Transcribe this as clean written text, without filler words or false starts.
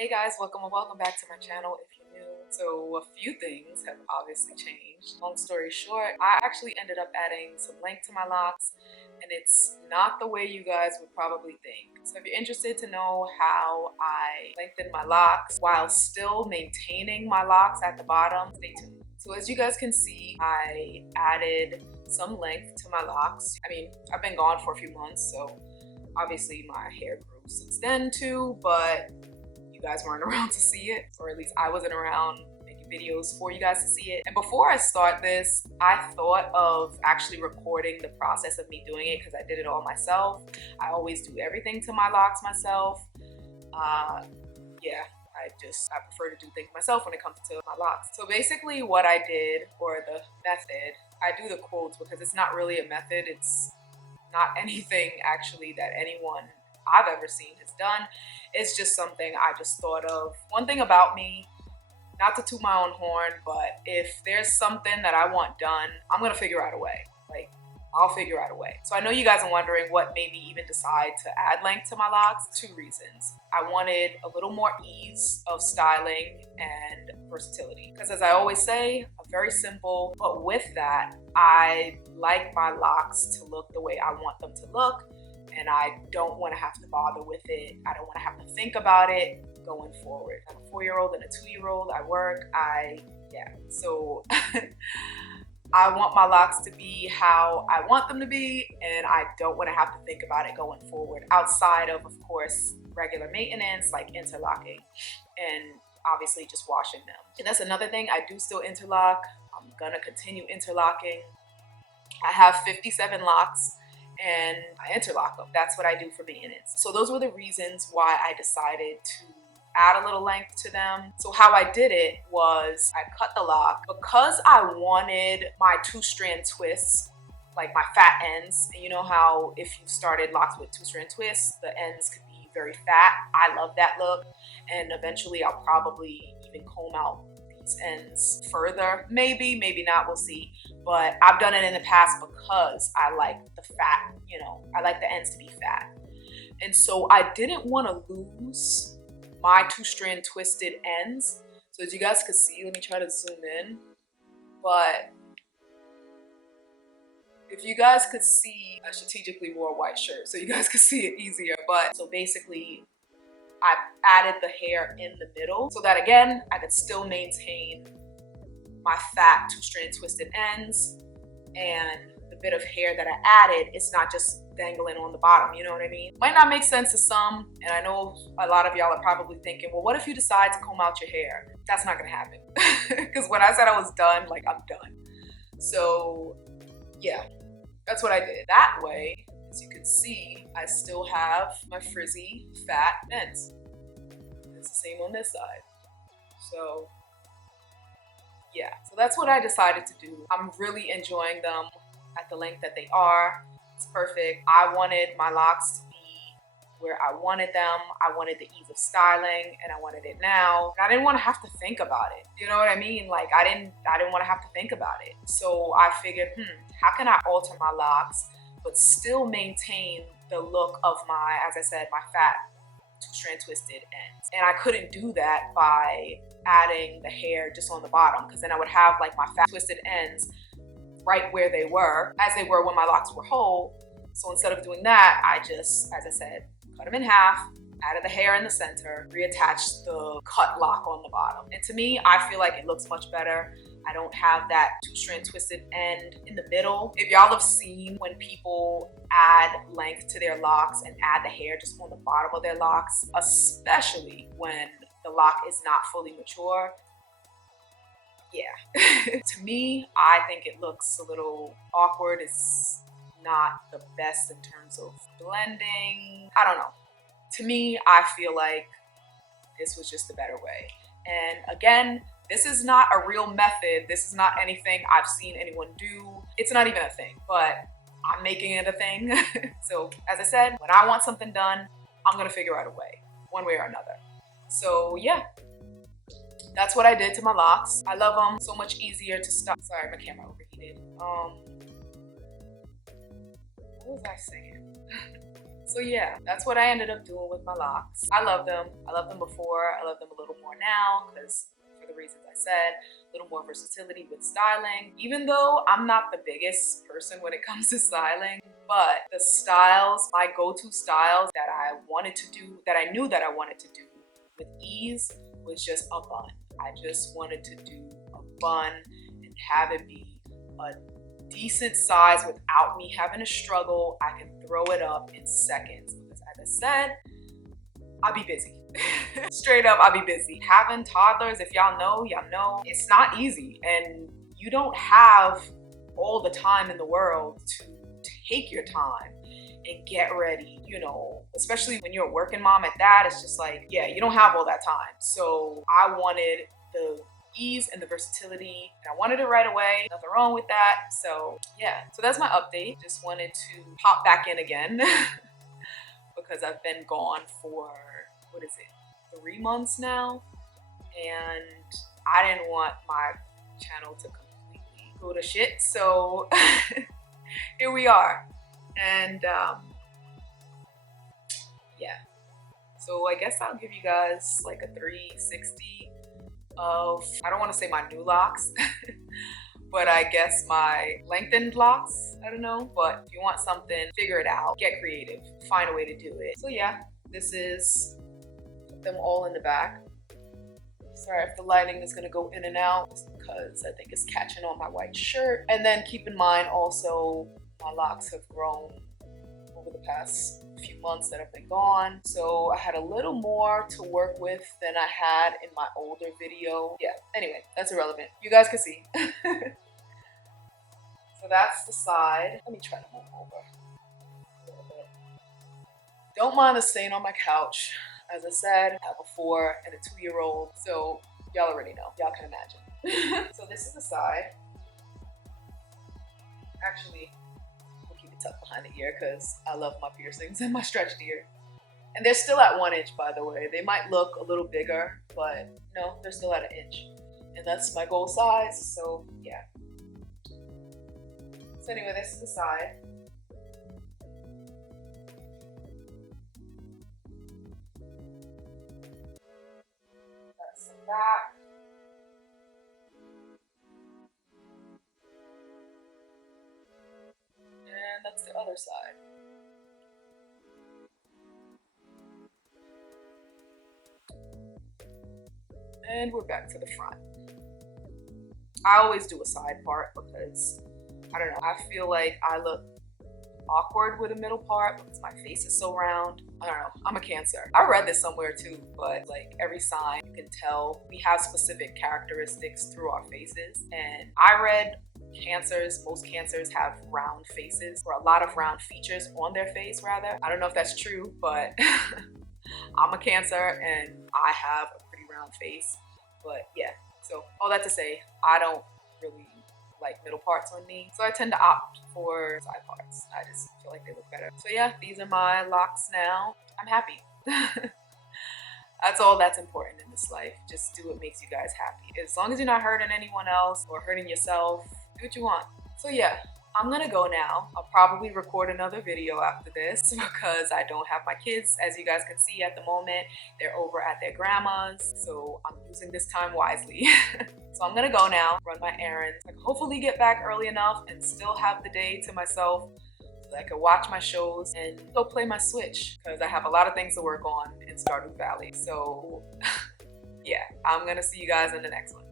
Hey guys, welcome back to my channel if you're new. So a few things have obviously changed. Long story short, I actually ended up adding some length to my locks, and it's not the way you guys would probably think. So if you're interested to know how I lengthened my locks while still maintaining my locks at the bottom, stay tuned. So as you guys can see, I added some length to my locks. I mean, I've been gone for a few months, so obviously my hair grew since then too, but you guys weren't around to see it, or at least I wasn't around making videos for you guys to see it. And before I start this, I thought of actually recording the process of me doing it because I did it all myself. I always do everything to my locks myself. Yeah, I prefer to do things myself when it comes to my locks. So basically what I did, or the method, I do the quotes because it's not really a method. It's not anything actually that anyone I've ever seen has done. It's just something I just thought of. One thing about me, not to toot my own horn, but if there's something that I want done, I'm gonna figure out a way. Like, I'll figure out a way. So I know you guys are wondering what made me even decide to add length to my locks. Two reasons. I wanted a little more ease of styling and versatility. Because as I always say, I'm very simple, but with that, I like my locks to look the way I want them to look, and I don't want to have to bother with it. I don't want to have to think about it going forward. I have a 4-year-old and a 2-year-old. I work. So I want my locks to be how I want them to be, and I don't want to have to think about it going forward outside of course, regular maintenance like interlocking and obviously just washing them. And that's another thing. I do still interlock. I'm gonna continue interlocking. I have 57 locks and I interlock them. That's what I do for maintenance. So those were the reasons why I decided to add a little length to them. So how I did it was I cut the lock because I wanted my 2-strand twists, like my fat ends. And you know how if you started locks with 2-strand twists, the ends could be very fat. I love that look, and eventually I'll probably even comb out these ends further. Maybe not, we'll see. But I've done it in the past because I like the fat, I like the ends to be fat. And so I didn't want to lose my 2-strand twisted ends. So as you guys can see, let me try to zoom in. But if you guys could see, I strategically wore a white shirt so you guys could see it easier. But so basically I added the hair in the middle so that again, I could still maintain my fat 2-strand twisted ends, and the bit of hair that I added, it's not just dangling on the bottom, you know what I mean? Might not make sense to some, and I know a lot of y'all are probably thinking, well, what if you decide to comb out your hair? That's not gonna happen. Because when I said I was done, like, I'm done. So yeah, that's what I did. That way, as you can see, I still have my frizzy fat ends. It's the same on this side. So yeah, so that's what I decided to do. I'm really enjoying them at the length that they are. It's perfect. I wanted my locks to be where I wanted them. I wanted the ease of styling, and I wanted it now. I didn't want to have to think about it. You know what I mean? Like I didn't want to have to think about it. So I figured, how can I alter my locks but still maintain the look of my, as I said, my fat 2-strand twisted ends? And I couldn't do that by adding the hair just on the bottom, because then I would have like my fat twisted ends right where they were, as they were when my locks were whole. So instead of doing that, I just, as I said, cut them in half, added the hair in the center, reattached the cut lock on the bottom. And to me, I feel like it looks much better. I don't have that 2-strand twisted end in the middle. If y'all have seen when people add length to their locks and add the hair just on the bottom of their locks, especially when the lock is not fully mature, yeah. To me, I think it looks a little awkward. It's not the best in terms of blending. I don't know. To me, I feel like this was just the better way. And again, this is not a real method. This is not anything I've seen anyone do. It's not even a thing, but I'm making it a thing. So as I said, when I want something done, I'm gonna figure out a way, one way or another. So yeah, that's what I did to my locks. I love them. So much easier to style. Sorry, my camera overheated. What was I saying? So yeah, that's what I ended up doing with my locks. I love them. I loved them before. I love them a little more now because for the reasons I said, a little more versatility with styling. Even though I'm not the biggest person when it comes to styling, but the styles, my go-to styles that I wanted to do, that I knew that I wanted to do with ease was just a bun. I just wanted to do a bun and have it be a decent size without me having to struggle. I can throw it up in seconds because, as I said, I'll be busy. Straight up, I'll be busy. Having toddlers, if y'all know, it's not easy, and you don't have all the time in the world to take your time and get ready, you know, especially when you're a working mom at that. It's just like, yeah, you don't have all that time. So I wanted the ease and the versatility, and I wanted it right away. Nothing wrong with that. So yeah, so that's my update. Just wanted to pop back in again because I've been gone for, what is it, 3 months now, and I didn't want my channel to completely go to shit. So here we are. And yeah, so I guess I'll give you guys like a 360 of, I don't want to say my new locks, but I guess my lengthened locks. I don't know, but if you want something, figure it out, get creative, find a way to do it. So yeah, this is them all in the back. Sorry if the lighting is going to go in and out because I think it's catching on my white shirt. And then keep in mind also, my locks have grown over the past few months that I've been gone. So I had a little more to work with than I had in my older video. Yeah, anyway, that's irrelevant. You guys can see. So that's the side. Let me try to move over a little bit. Don't mind the stain on my couch. As I said, I have a 4 and a 2-year-old. So y'all already know. Y'all can imagine. So this is the side. Actually, tucked behind the ear because I love my piercings and my stretched ear. And they're still at 1 inch, by the way. They might look a little bigger, but no, they're still at 1 inch. And that's my goal size, so yeah. So anyway, this is the side. That's the back. And that's the other side. And we're back to the front. I always do a side part because, I don't know, I feel like I look awkward with a middle part because my face is so round. I don't know, I'm a Cancer. I read this somewhere too, but like every sign, you can tell we have specific characteristics through our faces. And I read Cancers, most Cancers have round faces, or a lot of round features on their face rather. I don't know if that's true, but I'm a Cancer and I have a pretty round face. But yeah, so all that to say, I don't really like middle parts on me, so I tend to opt for side parts. I just feel like they look better. So yeah, these are my locks now. I'm happy. That's all that's important in this life. Just do what makes you guys happy. As long as you're not hurting anyone else or hurting yourself, do what you want. So yeah, I'm gonna go now. I'll probably record another video after this because I don't have my kids. As you guys can see at the moment, they're over at their grandma's. So I'm using this time wisely. So I'm gonna go now, run my errands, like hopefully get back early enough and still have the day to myself so that I can watch my shows and go play my Switch because I have a lot of things to work on in Stardew Valley. So yeah, I'm gonna see you guys in the next one.